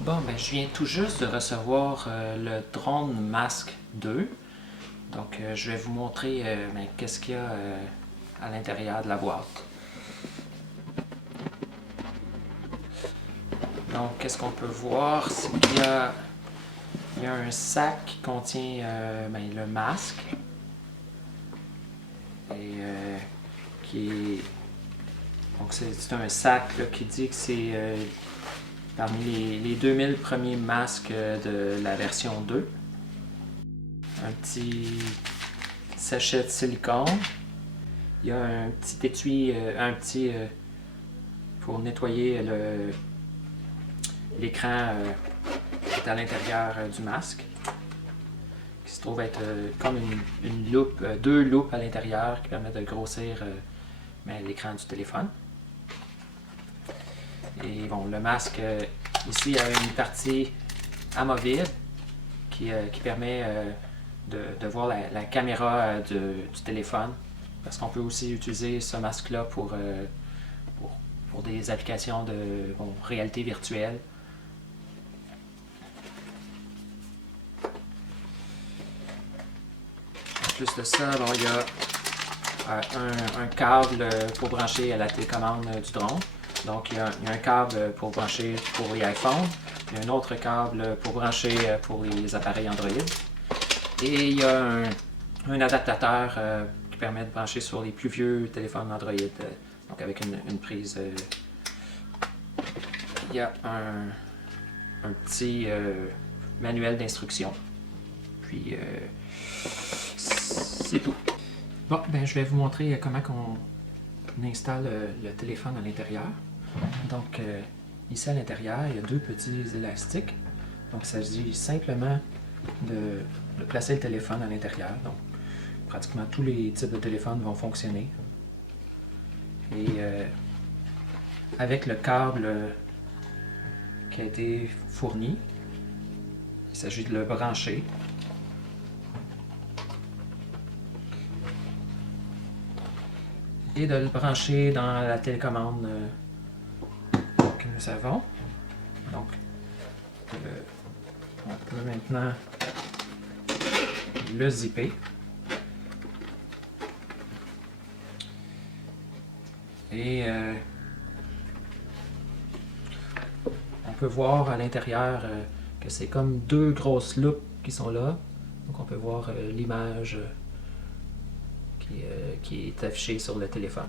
Bon, ben, je viens tout juste de recevoir le drone Mask 2. Donc, je vais vous montrer ben, qu'est-ce qu'il y a à l'intérieur de la boîte. Donc, qu'est-ce qu'on peut voir? C'est qu'il y a un sac qui contient ben, le masque. Et qui est... Donc, c'est un sac là, qui dit que c'est parmi les 2000 premiers masques de la version 2. Un petit sachet de silicone. Il y a un petit étui, pour nettoyer l'écran qui est à l'intérieur du masque, qui se trouve être comme une loupe, deux loupes à l'intérieur qui permettent de grossir l'écran du téléphone. Et bon, le masque ici a une partie amovible qui permet de voir la caméra du téléphone, parce qu'on peut aussi utiliser ce masque-là pour des applications de réalité virtuelle. En plus de ça, bon, il y a un câble pour brancher à la télécommande du drone. Donc il y a un câble pour brancher pour les iPhones, il y a un autre câble pour brancher pour les appareils Android. Et il y a un adaptateur qui permet de brancher sur les plus vieux téléphones Android, donc avec une prise. Il y a un petit manuel d'instruction. Puis c'est tout. Bon, ben je vais vous montrer comment on installe le téléphone à l'intérieur. Donc ici à l'intérieur, il y a deux petits élastiques. Donc il s'agit simplement de placer le téléphone à l'intérieur. Donc pratiquement tous les types de téléphones vont fonctionner. Et avec le câble qui a été fourni, il s'agit de le brancher. Et de le brancher dans la télécommande que nous avons. Donc, on peut maintenant le zipper. Et on peut voir à l'intérieur que c'est comme deux grosses loupes qui sont là. Donc on peut voir l'image qui est affichée sur le téléphone.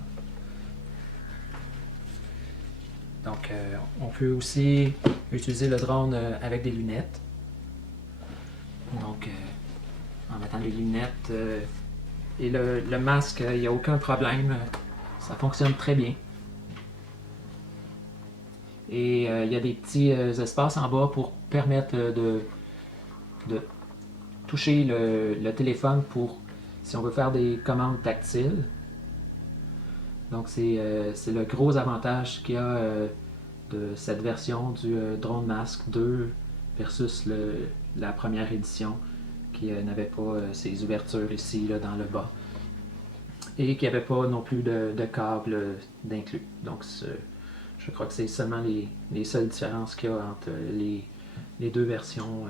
Donc on peut aussi utiliser le drone avec des lunettes. Donc en mettant les lunettes et le masque, il n'y a aucun problème. Ça fonctionne très bien. Et il y a des petits espaces en bas pour permettre de toucher le téléphone pour si on veut faire des commandes tactiles. Donc c'est le gros avantage qu'il y a de cette version du Drone Mask 2 versus la première édition qui n'avait pas ces ouvertures ici là, dans le bas. Et qui n'avait pas non plus de câble d'inclus. Donc je crois que c'est seulement les seules différences qu'il y a entre les deux versions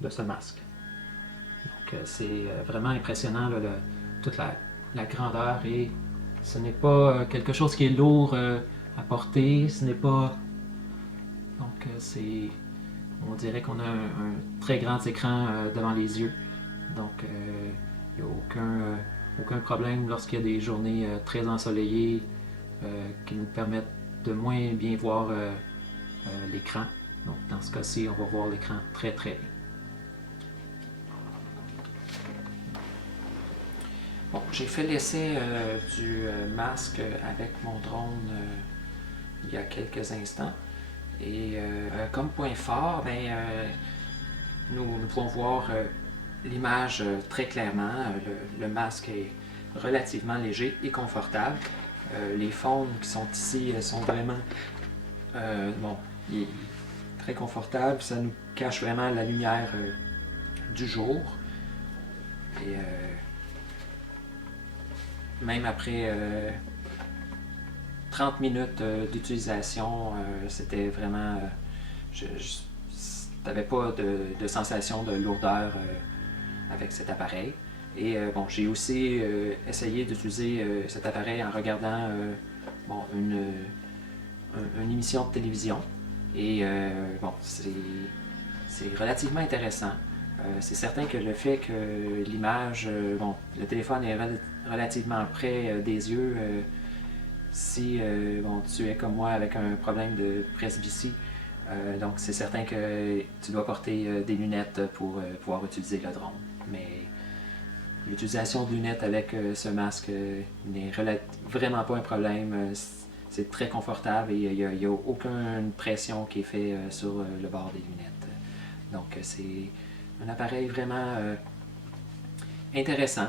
de ce masque. Donc c'est vraiment impressionnant là, toute la grandeur, et ce n'est pas quelque chose qui est lourd à porter, ce n'est pas... Donc on dirait qu'on a un très grand écran devant les yeux. Donc il n'y a aucun problème lorsqu'il y a des journées très ensoleillées qui nous permettent de moins bien voir l'écran. Donc dans ce cas-ci, on va voir l'écran très très bien. Bon, j'ai fait l'essai du masque avec mon drone il y a quelques instants. Et comme point fort, nous pouvons voir l'image très clairement. Le masque est relativement léger et confortable. Les faunes qui sont ici sont vraiment il est très confortable. Ça nous cache vraiment la lumière du jour. Et même après 30 minutes d'utilisation, c'était vraiment tu n'avais pas de sensation de lourdeur avec cet appareil. Et bon, j'ai aussi essayé d'utiliser cet appareil en regardant bon, une émission de télévision. Et bon, c'est relativement intéressant. C'est certain que le fait que l'image, bon, le téléphone est relativement près des yeux, si bon, tu es comme moi avec un problème de presbytie, donc c'est certain que tu dois porter des lunettes pour pouvoir utiliser le drone. Mais l'utilisation de lunettes avec ce masque n'est vraiment pas un problème. C'est très confortable et il n'y a aucune pression qui est faite sur le bord des lunettes. Donc c'est un appareil vraiment intéressant.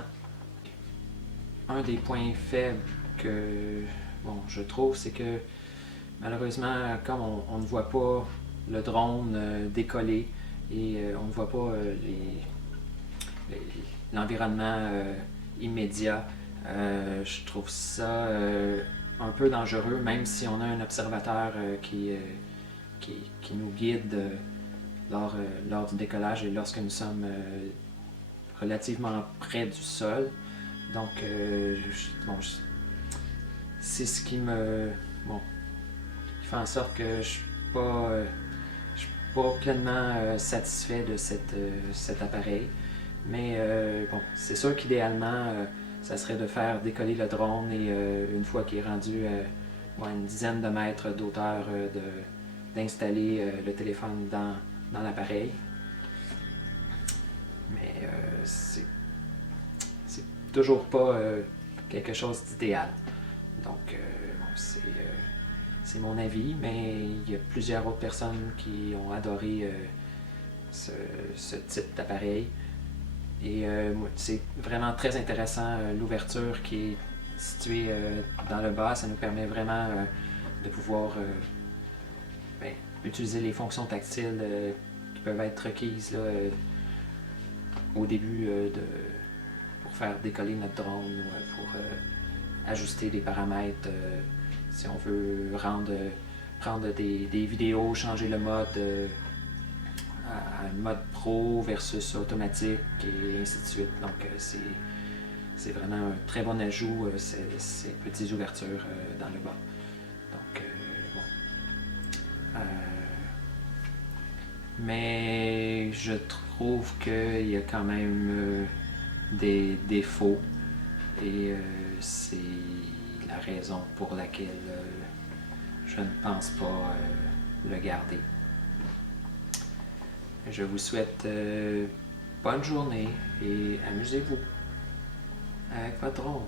Un des points faibles que bon, je trouve, c'est que malheureusement, comme on ne voit pas le drone décoller et on ne voit pas l'environnement immédiat, je trouve ça un peu dangereux, même si on a un observateur qui nous guide lors du décollage et lorsque nous sommes relativement près du sol. Donc, bon, c'est ce qui me... Bon, qui fait en sorte que je suis pas pleinement satisfait de cet appareil. Mais bon, c'est sûr qu'idéalement, ça serait de faire décoller le drone et une fois qu'il est rendu à une dizaine de mètres d'auteur, d'installer le téléphone dans l'appareil. Mais c'est toujours pas quelque chose d'idéal. Donc, bon, c'est mon avis, mais il y a plusieurs autres personnes qui ont adoré ce type d'appareil. Et c'est vraiment très intéressant, l'ouverture qui est située dans le bas, ça nous permet vraiment de pouvoir utiliser les fonctions tactiles qui peuvent être requises là, au début pour faire décoller notre drone ou pour ajuster les paramètres si on veut prendre des vidéos, changer le mode à mode pro versus automatique et ainsi de suite. Donc c'est vraiment un très bon ajout, ces petites ouvertures dans le bas. Donc bon. Mais je trouve qu'il y a quand même des défauts et c'est la raison pour laquelle je ne pense pas le garder. Je vous souhaite bonne journée et amusez-vous avec votre drone.